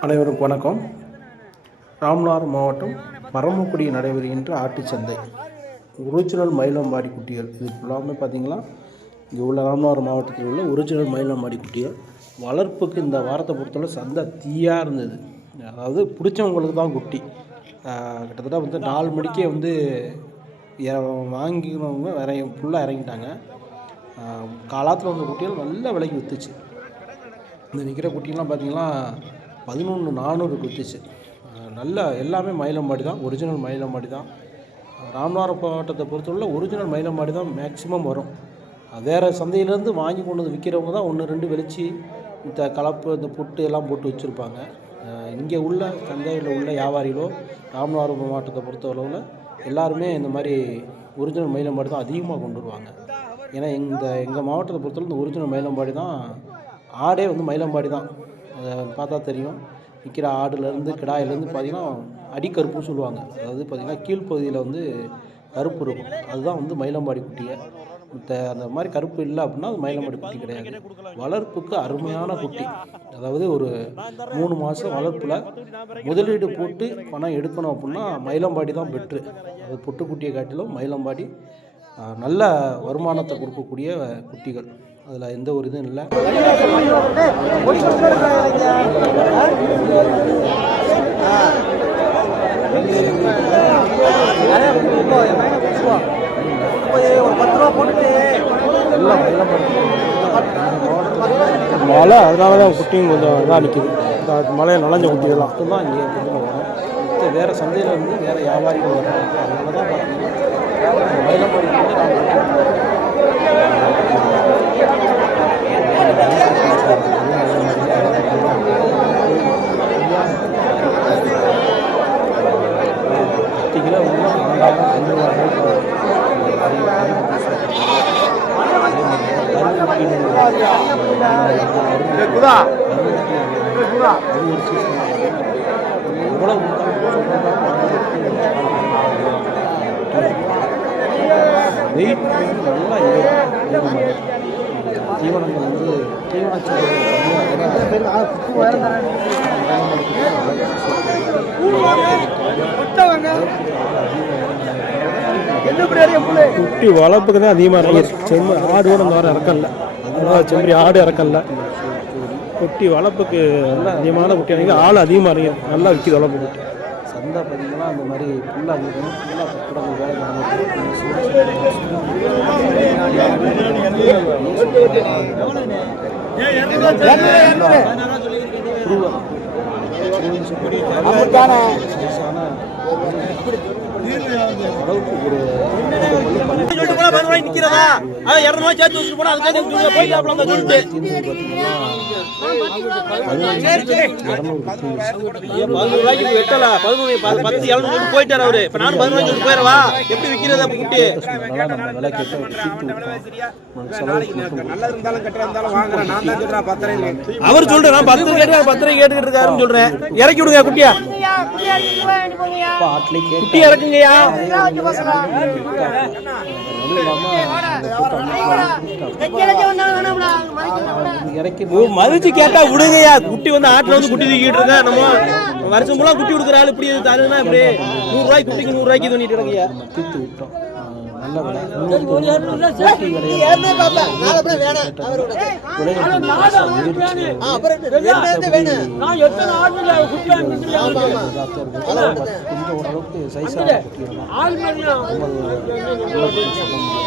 அனைவருக்கும் வணக்கம். ராம்நாத் மாவட்டம் பரமக்குடி நடைபெறுகின்ற ஆட்டுச்சந்தை ஒரிஜினல் மயிலம்பாடி குட்டிகள். இது ஃபுல்லாமே பார்த்தீங்களா இங்கே உள்ள ராம்நாத் மாவட்டத்தில் உள்ள ஒரிஜினல் மயிலம்பாடி குட்டிகள். வளர்ப்புக்கு இந்த வாரத்தை பொறுத்தவரை சந்தை தீயாக இருந்தது. அதாவது பிடிச்சவங்களுக்கு தான் குட்டி. கிட்டத்தட்ட வந்து நாலு மணிக்கே வந்து இற- இறங்கி ஃபுல்லாக இறங்கிட்டாங்க. காலாத்தில் வந்த குட்டிகள் நல்ல விலைக்கு விற்றுச்சு இந்த நிற்கிற குட்டிலாம் பார்த்திங்கன்னா பதினொன்று நானூறு குத்துச்சு நல்ல எல்லாமே மயிலம்பாடி தான். ஒரிஜினல் மயிலம்பாடி தான். ராமநாதபுரம் மாவட்டத்தை பொறுத்தவரை ஒரிஜினல் மயிலம்பாடி தான் மேக்ஸிமம் வரும். வேறு சந்தையிலேருந்து வாங்கி கொண்டு வந்து விற்கிறவங்க தான் ஒன்று ரெண்டு வெளிச்சி இந்த கலப்பு இந்த புட்டு எல்லாம் போட்டு வச்சுருப்பாங்க. இங்கே உள்ள சந்தையில் உள்ள வியாபாரிகளோ ராமநாதபுரம் மாவட்டத்தை பொறுத்தளவில் எல்லாருமே இந்த மாதிரி ஒரிஜினல் மயிலம்பாடி தான் அதிகமாக கொண்டு வருவாங்க. ஏன்னா இந்த எங்கள் மாவட்டத்தை பொறுத்தவரை இந்த ஒரிஜினல் மயிலம்பாடி தான் ஆடே வந்து மயிலம்பாடி தான். அதை பார்த்தா தெரியும். விற்கிற ஆடுலேருந்து கிடாயிலேருந்து பார்த்தீங்கன்னா அடிக்கருப்புன்னு சொல்லுவாங்க. அதாவது பார்த்திங்கன்னா கீழ்ப்பகுதியில் வந்து கருப்பு இருக்கும். அதுதான் வந்து மயிலம்பாடி குட்டியை. மத்த அந்த மாதிரி கருப்பு இல்லை அப்படின்னா அது மயிலம்பாடி குட்டி கிடையாது. வளர்ப்புக்கு அருமையான குட்டி. அதாவது ஒரு மூணு மாதம் வளர்ப்பில் முதலீடு போட்டு பணம் எடுக்கணும் அப்படின்னா மயிலம்பாடி தான் பெட்ரு. அது பொட்டுக்குட்டியை காட்டிலும் மயிலம்பாடி நல்ல வருமானத்தை கொடுக்கக்கூடிய குட்டிகள். அதில் எந்த ஒரு இதுவும் இல்லை. மழை அதனால தான் குட்டியும் கொஞ்சம் இதாக நிற்கிது மழையை நனைஞ்ச குட்டிகள்லாம் அதுதான் இங்கே கொஞ்சம் வரும் வேறு சந்தையில் வந்து வேறு வியாபாரிகள் வர்றாங்க. அதனால தான் பார்த்தீங்கன்னா மயிலம்பாடி வந்து பத்து கிலோ வந்து ரெண்டாயிரம் ரெண்டு வெயிட் நல்லா ஏறும் தீவனங்கள் வந்து தீவனச்சாலை குட்டி வளர்ப்புக்கு தான் அதிகமாக இறங்கிருக்கு செம்ம ஆடோட இந்த வாரம் இறக்கல அதனால செம்மறி ஆடு இறக்கல குட்டி வளர்ப்புக்கு அதிகமான குட்டி இறங்கி ஆள் அதிகமாக இறங்கி நல்லா விற்கிது வளர்ப்பு குட்டி. சந்தை பார்த்தீங்கன்னா அந்த மாதிரி ஃபுல்லாக இருக்கணும் ஃபுல்லாக பக்கடங்கள் வேலை அளவுக்கு ஒரு ரூபாய் நிக்கிறதா? அதான் இருநூறு ரூபாய் சேர்த்து வச்சுட்டு போனா அதுக்காக நீங்க போயிட்டாப்ல அந்த சொல்லிட்டு. ஏன் பதினோரு ரூபாய்க்கு இது வெட்டல பதினோரு ப- பத்து எழுநூறு போயிட்டாரு அவரு. இப்ப நானும் பதினோரு ரூபாய்க்கு போயிடவா? எப்படி விக்கிறது குட்டி அவர் சொல்றேன் பத்து கேட்டு பத்து ரூபாய் கேட்டுக்கிட்டு இருக்காருன்னு சொல்றேன். இறக்கி விடுங்க குட்டியா. கேட்டு இறக்குங்கய்யா. மதிச்சு கேட்டா விடுங்கய்யா. குட்டி வந்து ஆட்டுல வந்து குட்டி தூக்கிட்டு இருக்கேன் நம்ம வருஷம் ஃபுல்லா குட்டி கொடுக்குற ஆள் இப்படி தருதுன்னா இப்படி நூறு ரூபாய்க்கு குட்டிக்கு நூறு ரூபாய்க்கு தோண்டிட்டு இருக்கியா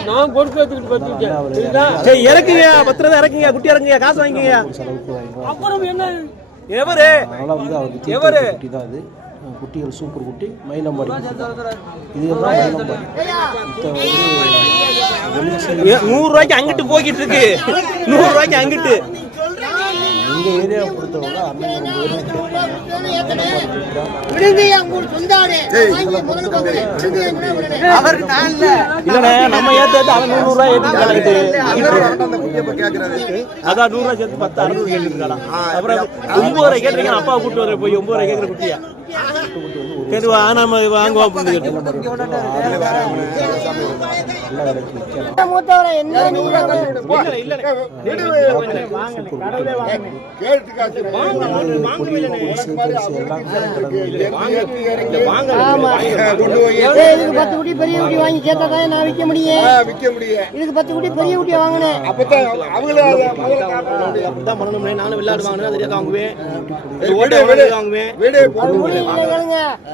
நான் பொறுப்பு எடுத்துக்கிட்டு பார்த்துக்கிட்டேன் சரி இறக்குங்கய்யா பத்து ரூபா இறக்குங்க. குட்டி இறக்குங்க. காசு வாங்கிடுவோம் அப்புறம் என்ன? எவரு? எவரு? குட்டி குட்டிகள் சூப்பர் குட்டி மயிலம்பாடி இதுதான் மயிலம்பாடி நூறு ரூபாய்க்கு அங்கிட்டு போய்கிட்டு இருக்கு. நூறு ரூபாய்க்கு அங்கிட்டு. எங்கள் ஏரியாவை பொறுத்தவரை இல்லண்ணே நம்ம ஏத்து ஏத்து அவன் நூறு ரூபாய் ஏத்தி கலக்கிட்டு அதான் நூறு ரூபாய் சேர்த்து பத்து அறுநூறு அப்புறம் ஒன்பது ரூபாய் கேட்டிருக்கேன்? அப்பா கூட்டு வர போய் ஒன்பது ரூபாய் கேட்குற குட்டியா? சரி வா நாம வாங்குவோம் அப்படின்னு மூத்தவரை என்ன இதுக்கு பத்து குட்டி பெரிய குட்டி வாங்கி சேர்த்தா தான் நான் விற்க முடியும் விற்க முடியும் இதுக்கு பத்து குட்டி பெரிய குட்டி வாங்கினேன் அப்பதான் அவங்களே பண்ணணும்னே நானும் விளையாடு வாங்கினேன் சரியா வாங்குவேன் இது வாங்குவேன் வீடு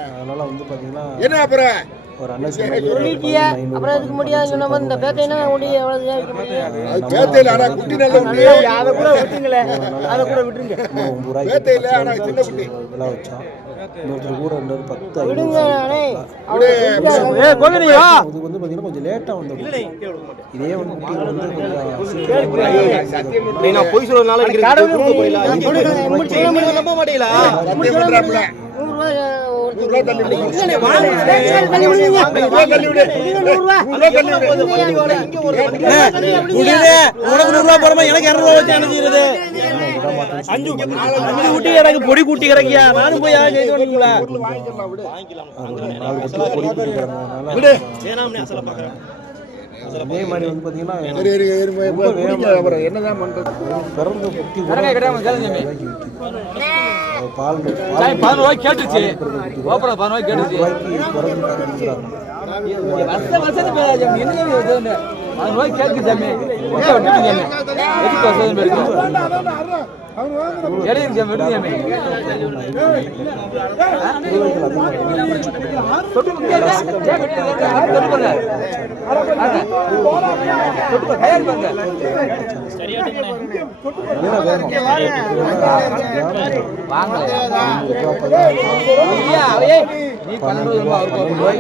அதனால வந்து என்ன அப்புறம்? ஒரு அண்ணன் சொன்னாரு சொல்லிட்டிய அப்புறம் இதுக்கு முடியாது? சொன்ன மாதிரி இந்த பேத்தைனா குட்டி எவ்வளவு விற்க முடியும் அது பேத்தையில் ஆனா குட்டி நல்ல குட்டி அதை கூட விட்டுங்களே அதை கூட விட்டுருங்க. நம்ம ஒன்பது ரூபாய்க்கு பேத்தையில் ஆனா சின்ன குட்டி. விலை வச்சோம் இன்னொருத்தர் கூட ரெண்டு பத்து விடுங்க இது வந்து பார்த்தீங்கன்னா கொஞ்சம் லேட்டாக வந்த குட்டி. இதே வந்து குட்டிகள் வந்து கொஞ்சம் நான் போய் சொல்றதுனால ஒரு நூறு ரூபா தள்ளி உனக்கு எனக்கு இரநூறுவா வச்சு அனுப்பிடுறது அஞ்சு அஞ்சு குட்டி எனக்கு பொடி குட்டி கிடைக்கியா நானும் போய் யாரும் செய்து பண்ணுங்களா வாங்கிக்கலாம் விடு. அதே மாதிரி வந்து பார்த்தீங்கன்னா என்னதான் பண்றது? பிறந்த குட்டி பால் பதினோரு கேட்டுச்சு பதினோரு கேட்டுச்சு வருஷம் என்ன பதினோரு சாமி. எதுக்கு வருஷம் இருக்கு நீ பன்னெண்டு ரூபா அவர் கோவப்படல.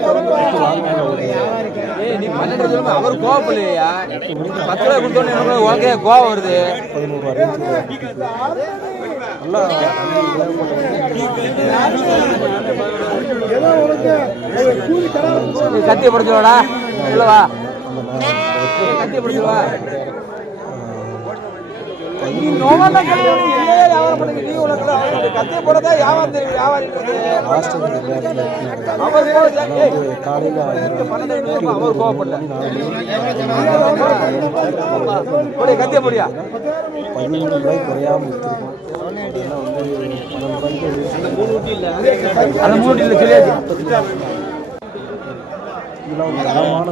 நீ பன்னெண்டு ரூபா அவர் கோவப்படலையா? பத்து ரூபா கொடுத்தோன்னு எனக்கு உனக்கே கோவம் வருது. பதினோரு இல்லவா ரேஞ்சுக்கு நீ பதினோரு கத்திய போடதா வியாபாரம் தெரியும் காலையில் அவர் கோவப்படல. ரூபாய் குறையாம விற்றுருக்கோம் அந்த மூணு இல்லை. இதெல்லாம் ஒரு தரமான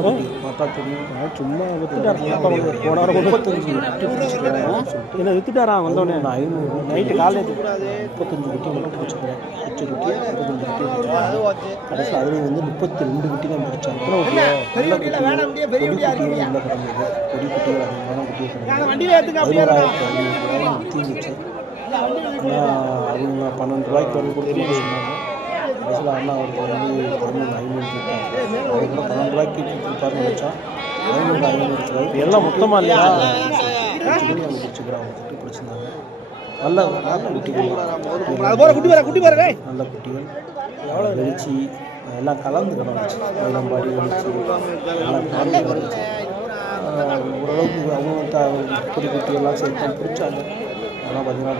குட்டி பார்த்தா தெரியும் நான் சும்மா வித்துட்டாரு போன வாரம் முப்பத்தஞ்சு என்ன வித்துட்டாரா வந்தோடனே நான் ஐநூறு நைட்டு காலையில் முப்பத்தஞ்சு குட்டி மட்டும் பிடிச்சிக்கிறேன் பிடிச்ச குட்டி முப்பத்தஞ்சு குட்டி கடைசி அதில் வந்து முப்பத்தி ரெண்டு குட்டி தான் பிடிச்சேன் நல்ல குட்டி பொடி குட்டிகள் நல்ல கிடந்தது பொடி குட்டிகள் அதிகமான குட்டிகள் பதினோராயிரத்தி ஐநூறு தீந்துச்சு ஆனால் அவங்க பன்னெண்டு ரூபாய்க்கு வந்து சொன்னாங்க கடைசியில் அண்ணா அவருக்கு வந்து பதினொன்று ஐநூறு அவங்க கூட பன்னெண்டு ரூபாய்க்கு கொடுத்தாருன்னு நினச்சோம் பதினொன்று ஐநூறு எல்லாம் மொத்தமா இல்லையா? அவங்க பிடிச்சிக்கிறாங்க குட்டி பிடிச்சிருந்தாங்க. நல்ல குட்டிகள் குட்டி வர குட்டி வர நல்ல குட்டிகள். எவ்வளோ வெளிச்சி எல்லாம் கலந்து கிடந்துச்சு மயிலம்பாடி வெளிச்சி எல்லாம் கலந்து கிடந்துச்சு ஓரளவுக்கு அவங்க குட்டி குட்டி எல்லாம் சேர்த்து பிடிச்சாங்க. ஆனால் பார்த்தீங்கன்னா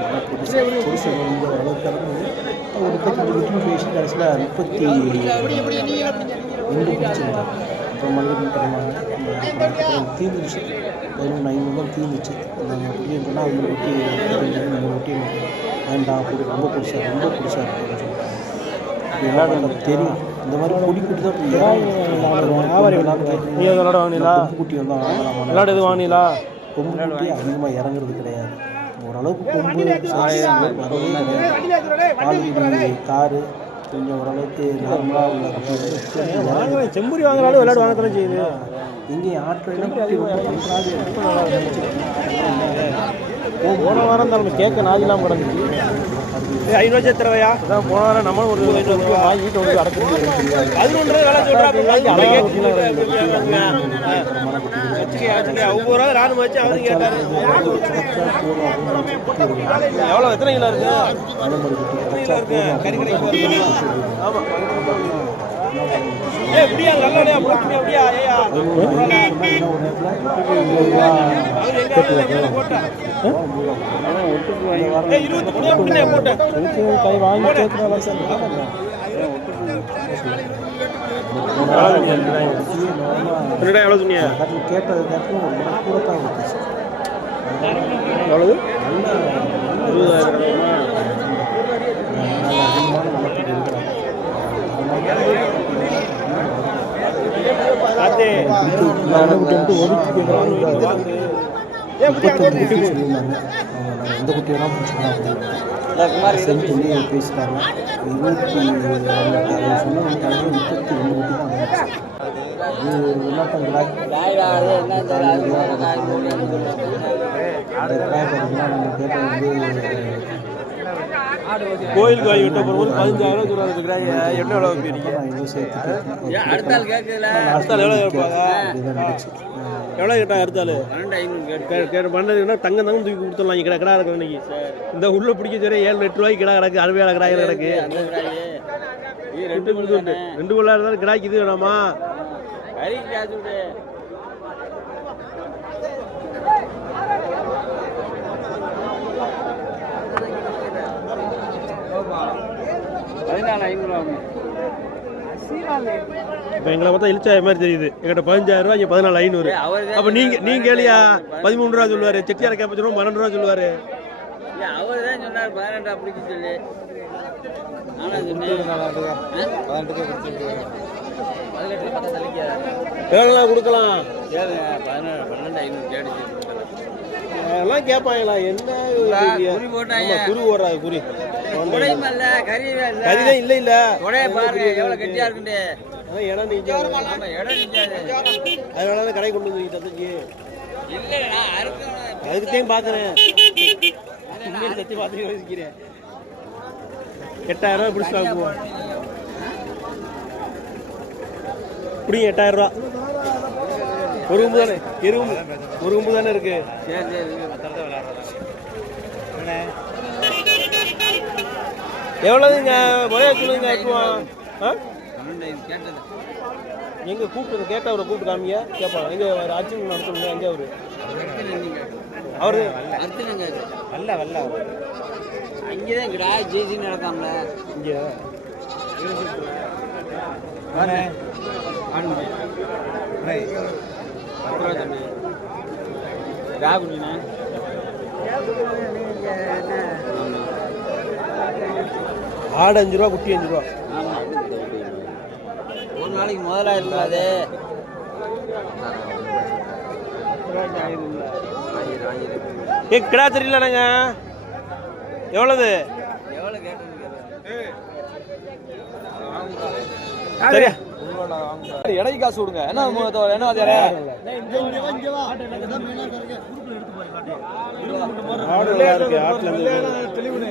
நல்லா புதுசு புதுசு வந்து ஓரளவுக்கு கிடந்தது ஒரு பேசி கடைசியில் முப்பத்தி ரெண்டு பிடிச்சிருந்தாங்க அப்புறம் மறுபடியும் தரமாங்க தீர்ந்துச்சு பதினொன்று ஐநூறு தான் தீர்ந்துச்சு நாங்கள் சொன்னால் வேண்டாம் ரொம்ப பிடிச்சா ரொம்ப பிடிச்சா இருக்குன்னு சொல்லிட்டாங்க. தெரியும். இந்த மாதிரி குடி குட்டி தான் வியாபாரி வாங்கினீங்களா குட்டி வந்து வாங்கலாமா விளையாடு எது வாங்கினீங்களா குட்டி அதிகமாக இறங்குறது கிடையாது. ஓரளவுக்கு கொம்பு பால்குடி காரு கொஞ்சம் ஓரளவுக்கு நார்மலாக உள்ள செம்புரி வாங்குறாலும் விளையாடு வாங்க தானே செய்யுது ரொம்ப கன்றாவே போன வாரம் தான் நம்ம கேட்க இல்லாமல் கிடந்துச்சு. ஐநூறு சேர்த்துறவையா அதான் போன வாரம் நம்ம ஒரு ஐநூறு ரூபாய். வாங்கி வீட்டை வந்து அடக்கிறது பதினொன்று வேலை சொல்றா ஒவ்வொரு நானும் வச்சு அவரு கேட்டாரு எவ்வளோ எத்தனை கிலோ இருக்கு. கறி கடைக்கு ஆமா. ஏய் முடியா நல்ல இல்லையா புடிங்க முடியா ஏயா ஏய் இருபத்தி மூணு புடிங்க போட்டு. கை வாங்கி கேட்டது கூட தான் வந்துச்சு சொல்லியிருந்தாங்க எந்த குட்டியை பிடிச்சிக்கலாம் சரி சொல்லி பேசிட்டாங்க இருபத்தி சொன்ன முப்பத்தி ரெண்டு குட்டி தான் வந்துச்சு இது விளையாட்டங்களாய் அந்த கிராய் பார்த்தீங்கன்னா நம்ம கேட்டது வந்து கோயிலுக்கு வாங்கி விட்ட போகும்போது பதினஞ்சாயிரம் சொல்றாங்க கிராய் என்ன இவ்வளோ சேர்த்துட்டு அடுத்த ஆள் கேட்கல. அடுத்த ஆள் எவ்வளவு கேட்பாங்க? இதுதான் நினைச்சு எவ்வளவு கேட்டா அடுத்தாலு பன்னெண்டு ஐநூறு கேட்டு பண்ணதுன்னா தங்கம் தங்கம் தூக்கி கொடுத்துடலாம். இங்க கிடா கிடா இருக்கு இன்னைக்கு. இந்த உள்ள பிடிக்க சரி ஏழு எட்டு ரூபாய்க்கு கிடா கிடக்கு. அறுபது கிடா கிடக்கு. அந்த கிடாயி. இது ரெண்டு ரெண்டு குண்டு உண்டு. ரெண்டு கொள்ளா இருந்தாலும் கிடாய்க்கு இது வேணாமா கறிக்கு காசு விடு பதினாலு ஐநூறு ஆகும் இப்போ எங்களை பார்த்தா இழிச்சாய மாதிரி தெரியுது. எங்கிட்ட பதினஞ்சாயிரம் ரூபாய் இங்க பதினாலு ஐநூறு. அப்ப நீங்க நீங்க கேளியா? பதிமூணு ரூபா சொல்லுவாரு. செட்டியார கேப்ப சொல்லுவோம் பன்னெண்டு ரூபா சொல்லுவாரு. இல்ல அவர் தான் சொன்னார் பதினெட்டு அப்படிக்கு சொல்லி. கொடுக்கலாம். பன்னெண்டு ஐநூறு எல்லாம் கேட்பாங்களா? என்ன? குறி போட்டாங்க. குறி ஓடுறாங்க குறி கறிதான் இல்ல இல்ல பாருங்க எவ்வளவு கெட்டியா இருக்குண்டு இடம் அதனால தான் கடை கொண்டு வந்து தந்துச்சு இல்லடா அறுக்கணும் அதுக்கு தான் பாக்குறேன் உண்மையில சத்தி பார்த்து யோசிக்கிறேன். எட்டாயிரம் ரூபாய் பிடிச்சிட்டு போவோம் இப்படி எட்டாயிரம் ரூபா ஒரு கும்பு தானே? கும்பு ஒரு கும்பு தானே இருக்கு? எவ்வளவுங்க? ஒரே சொல்லுங்க எங்க கூப்பிட்டு கேட்ட அவரை கூப்பிட்டு காமிங்க. கேட்பாங்க எங்க அர்ஜுன் நடத்தணுங்க எங்க அவரு? அவரு? வல்ல வல்ல. அங்கேதான் கிடா ஜெயிச்சு நடக்காமல. இங்க. ராகுடினா ஆடு அஞ்சு ரூபா குட்டி அஞ்சு ரூபா. ஒரு நாளைக்கு முதலாயிரம் இருக்காது ஏ கிடா தெரியலண்ணங்க எவ்வளவு? சரியா? இடைக்கு காசு கொடுங்க. என்ன என்ன ஆடு நல்லா இருக்கு ஆட்டுல இருந்து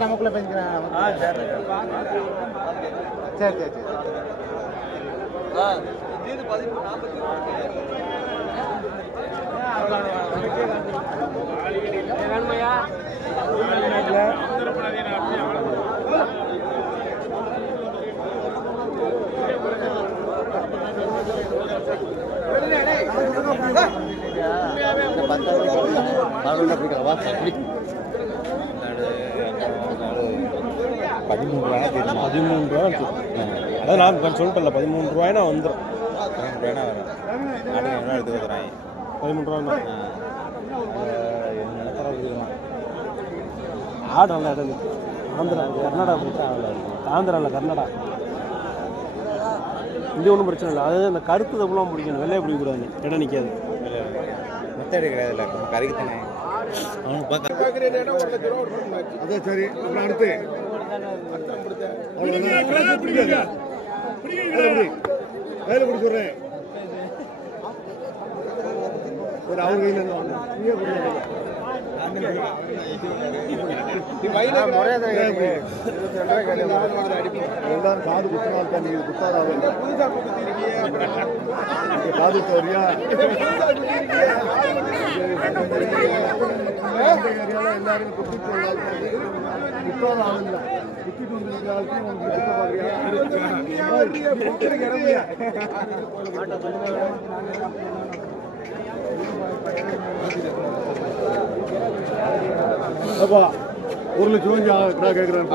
நமக்குள்ள பேசிக்கிறேன் சரி சரி. சரி பதிமூணு ரூபா தெரியும் பதிமூணு ரூபா அதான் நான் கொஞ்சம் சொல்லிட்டேன்ல பதிமூணு ரூபாய்னா வந்துடும் வேணா வரும். நாட்டுக்கு எடுத்து கொடுக்குறாங்க? பதிமூணு ரூபா என்ன ஆடு நல்லா இடம். ஆந்திரா கர்நாடகா போயிட்டு ஆந்திராவில் கர்நாடகா. இங்கே ஒன்றும் பிரச்சனை இல்லை. அதாவது அந்த கருத்து தப்புலாம் பிடிக்கணும். வெள்ளையை பிடிக்கக்கூடாது. இடம் நிற்காது எடுக்கிறது இல்லை. கறிக்கு தானே அதே சரி அப்புறம் அடுத்து. கையில பிடி. சொல்றேன் சரி அவர் கையில இருந்து வாங்க. நீயே பிடி. எல்லாரும் காது குத்தினால் தான் நீங்க குத்த வரியா எல்லாரும் குத்திட்டு குத்தாத ஆளுங்க குத்திட்டு வந்திருக்க ஆளுக்கு உங்களுக்கு ஒரு லட்சம் ரூபாய்க்கு நான் கேட்குறேன்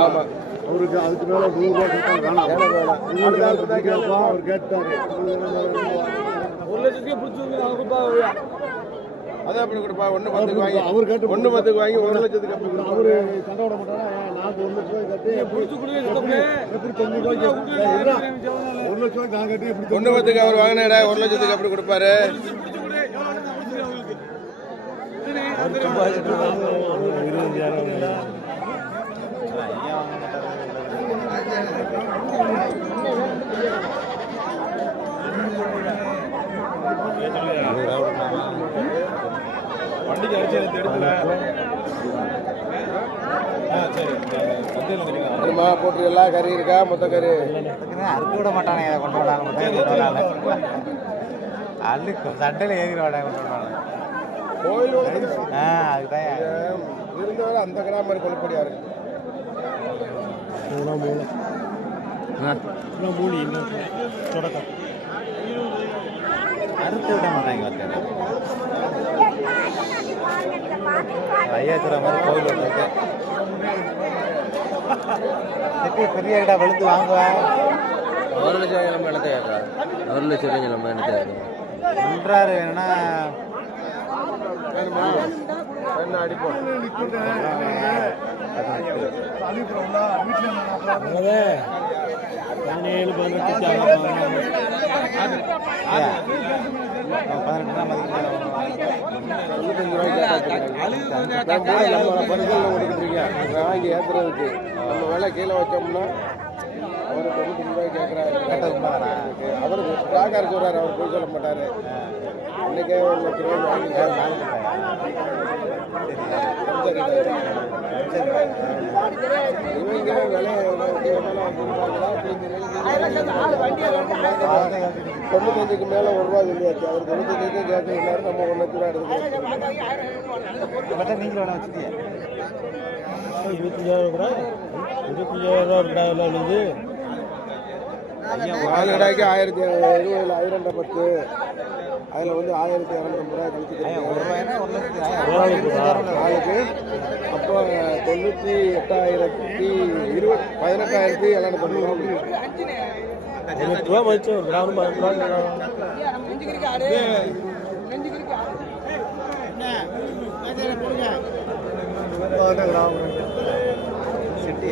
அவருக்கு அதுக்கு மேல நூறு ரூபாய் கொடுத்தா வேணாம். உங்களுக்கு யாருக்கு பிடிக்காதுப்பா அவர் கேட்டாரு ஒரு லட்சத்துக்கு பிடிச்சி அவங்க அதான் அப்படி கொடுப்பா ஒண்ணு பத்துக்கு வாங்கி அவர் கேட்டு ஒண்ணு பத்துக்கு வாங்கி ஒரு லட்சத்துக்கு அப்படி கொடுப்பா அவரு சண்டை விட மாட்டாரா? நான் ஒரு லட்சம் ரூபாய் கட்டி எப்படி எப்படி எப்படி தொண்ணூறு இருடா. ஒரு லட்சம் ரூபாய்க்கு நான் கட்டி எப்படி ஒண்ணு பத்துக்கு அவர் வாங்கினடா ஒரு லட்சத்துக்கு அப்படி கொடுப்பாரு. தெரியுமா போட்டு எல்லா கறி இருக்கா? மொத்த கறி? அறுத்து விட மாட்டானே இதை கொண்டு வராங்க அள்ளுக்கு சட்டையில் ஏறி விடாங்க கொண்டு வராங்க கோயில் ஆ அதுதான் இருந்தவரை அந்த கிராமம் கொல்லப்படியா இருக்கு. அறுத்து விட மாட்டாங்க ஒருத்தர் ஐயாச்சுரா மாதிரி கோயில் வந்திருக்கு செட்டி பெரிய வாங்குவேன் ஒரு லட்சம் நம்ம கேட்கா ஒரு லட்சம் ரூபாய் நம்ம என்னத்தை கேட்கா சொல்றாரு வேணும்னா என்ன அடிப்போம் பதினேழு பதினெட்டு பதினெட்டு தான் பரிசல் கொடுத்துட்டு இருக்கேன் வாங்கி ஏத்துறதுக்கு நம்ம விலை கீழே வச்சோம்னா அவர் தொண்ணூத்தி ரூபாய் அவருக்கு ஸ்டாக்கார் அவர் போய் சொல்ல மாட்டாரு இன்னைக்கே ஒரு லட்ச ரூபாய் வாங்கி இவங்க தொண்ணூத்தஞ்சுக்கு மேல ஒரு ரூபா சொல்லியாச்சு. அவர் தொண்ணூத்தஞ்சுக்கு கேட்கறாரு நம்ம ஒரு லட்ச ரூபா எடுத்துக்கிறோம். நீங்களும் வேணா வச்சுட்டீங்க இருபத்தஞ்சாயிரம் கூட இருபத்தஞ்சாயிரம் ரூபா இருக்கா எல்லாம் எழுது. நாலு கடாய்க்கு ஆயிரத்தி இருபதுல ஆயிரம் பத்து. அதில் வந்து ஆயிரத்தி இரநூத்தம்பது ரூபாய் நாளுக்கு அப்போ தொண்ணூற்றி எட்டாயிரத்தி இருபது பதினெட்டாயிரத்தி எழுநூத்தி தொண்ணூறு பதினெட்டு ரூபா மதிச்சு ஒரு கிராமம் பதினெட்டு ரூபா செட்டி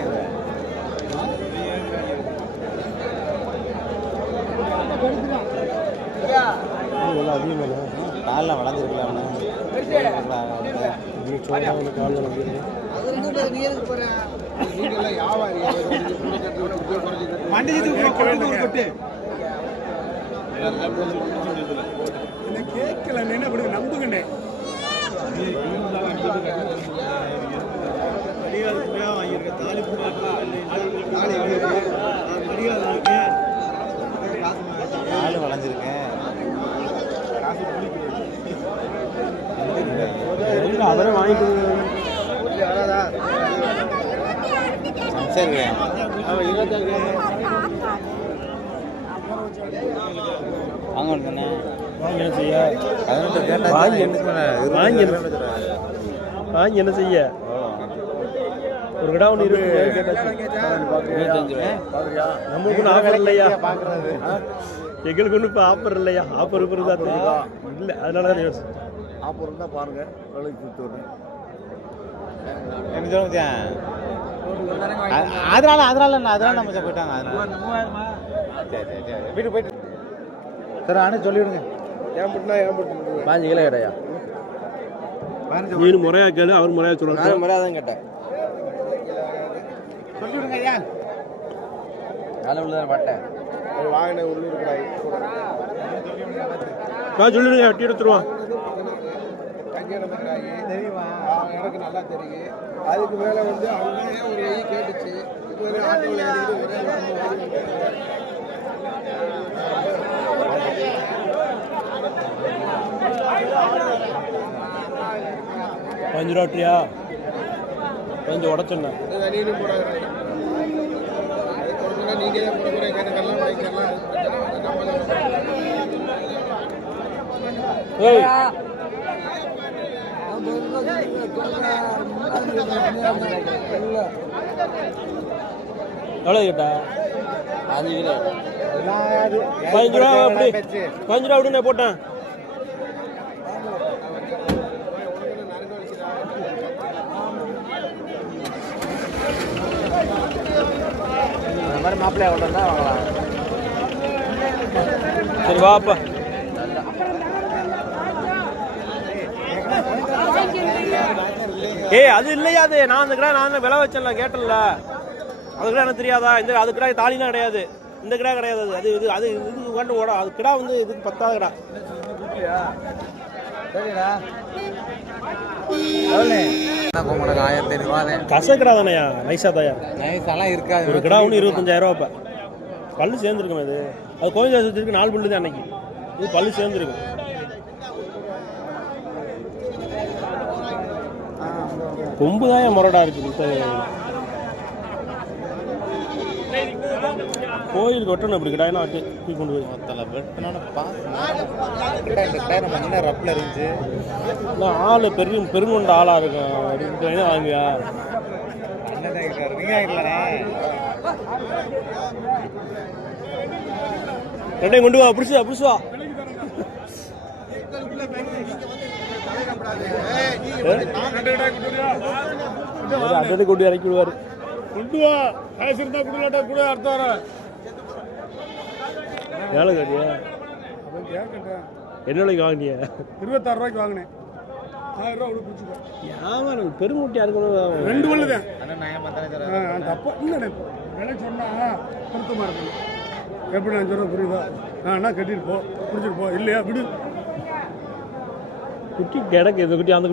இவ்வளோ அதிகமாக காலில் வளர்ந்துருக்கலாம் நீ சொல்ல காலில் வந்து நீங்களாம் வியாபாரி குறைஞ்சி கட்டி கால் வளைஞ்சிருக்கேன் அவரே வாங்கிட்டு சரி வாங்க ஒன்று வாங்கி என்ன செய்ய பதினெட்டு கேட்டா வாங்கி என்ன சொன்னேன்? வாங்கி என்ன. வாங்கி என்ன செய்ய? ஒரு கடை ஒன்று இருபது கேட்டாச்சு நம்மளுக்கு ஒன்றும் ஆஃபர் இல்லையா? எங்களுக்கு ஒன்றும் இப்போ ஆஃபர் இல்லையா? ஆஃபர் இருக்கிறது தான் தெரியும் இல்லை அதனால தான் யோசிச்சு ஆப்பர் இருந்தா பாருங்க. வேலைக்கு கொடுத்து வரேன் என்ன சொல்ல முடியா அதனால அதனால அதனால நம்ம போயிட்டாங்க அதனால. வீட்டுக்கு போயிட்டு. சரி அண்ணே சொல்லிவிடுங்க. ஏன் மட்டும்னா ஏன் மட்டும் பாஞ்சு கிலோ கிடையா நீனு முறையா கேளு அவர் முறையா சொல்லுவாங்க நானும் முறையாக தான் கேட்டேன். வேலை உள்ளதான் பட்டேன் வாங்கின உள்ளூர் கடாய் நான் சொல்லிடுங்க வெட்டி எடுத்துருவான் தெரியுமா? எனக்கு நல்லா தெரியும். அதுக்கு மேலே வந்து அங்கேயே ஒரு எய் கேட்டுச்சு. இப்போ ஒரு ஆட்டோவில் ஏறிட்டு ஒரே வெட்டியா கொஞ்சம் உடச்சேன் இது நீனும் போடாத. அது கொடுத்தா நீங்க தான் போட போறீங்க. எனக்கெல்லாம் வாங்கிக்கலாம் ஏய். எவ்வளோ கேட்டா? அது இல்லை பதினஞ்சு ரூபா அப்படி. பதினஞ்சு ரூபா அப்படின்னு போட்டேன். மாதிரி மாப்பிள்ளையா வாங்கலாம். சரி வாப்பா. ஏய் அது இல்லையா அது? நான் அந்த கிடா நான் விலை வச்சேன்ல கேட்டேன்ல. அது கிடா எனக்கு தெரியாதா? இந்த அது கிடா தாலிலாம் கிடையாது. இந்த கிடா கிடையாது அது. அது இது அது இது உட்காந்து ஓட அது கிடா வந்து இதுக்கு பத்தாவது கிடா. ஆயிரத்தி ஐநூறுவா தான் கச கிடா தானேயா? நைஸா தாயா? நைஸெல்லாம் இருக்காது. ஒரு கிடா ஒன்று இருபத்தஞ்சாயிரம் ரூபா இப்போ பல்லு சேர்ந்துருக்கும் அது அது கோயில் வச்சுருக்கு நாலு பல்லு தான் அன்னைக்கு. இது பல்லு சேர்ந்துருக்கும். கொம்பு தான் முரடா இருக்குது. கோயில் கொட்டணும் இப்படி ஆட்டி தூக்கி கொண்டு போய். ரப்பில் இருந்துச்சு? நான் ஆள் பெரிய பெருங்கொண்ட ஆளா இருக்கும் அப்படின்னு இல்லைண்ணே ரெண்டையும் கொண்டு வா பிடிச்சு வா. பிடிச்சு கொண்டு இறக்கி விடுவாரு கொண்டு வா காசு இருந்தா கொடுக்கலாட்டா கூட அடுத்த வாரம் ஏழை காட்டியா என்ன விலைக்கு வாங்கினிய இருபத்தாறு ரூபாய்க்கு வாங்கினேன் ஆயிரம் ரூபா விட பிடிச்சிக்கோ வியாபாரம் பெருமூட்டியா இருக்கணும் ரெண்டு பல்லு தான் அண்ணன் நான் ஆ, அந்த அப்பா இல்லை விலை சொன்னா பொருத்தமாக இருக்கணும் எப்படி நான் சொல்ல புரியுதா நான் என்ன கட்டிட்டு போ பிடிச்சிட்டு போ இல்லையா விடு குட்டி கிடக்கு இந்த குட்டி அந்த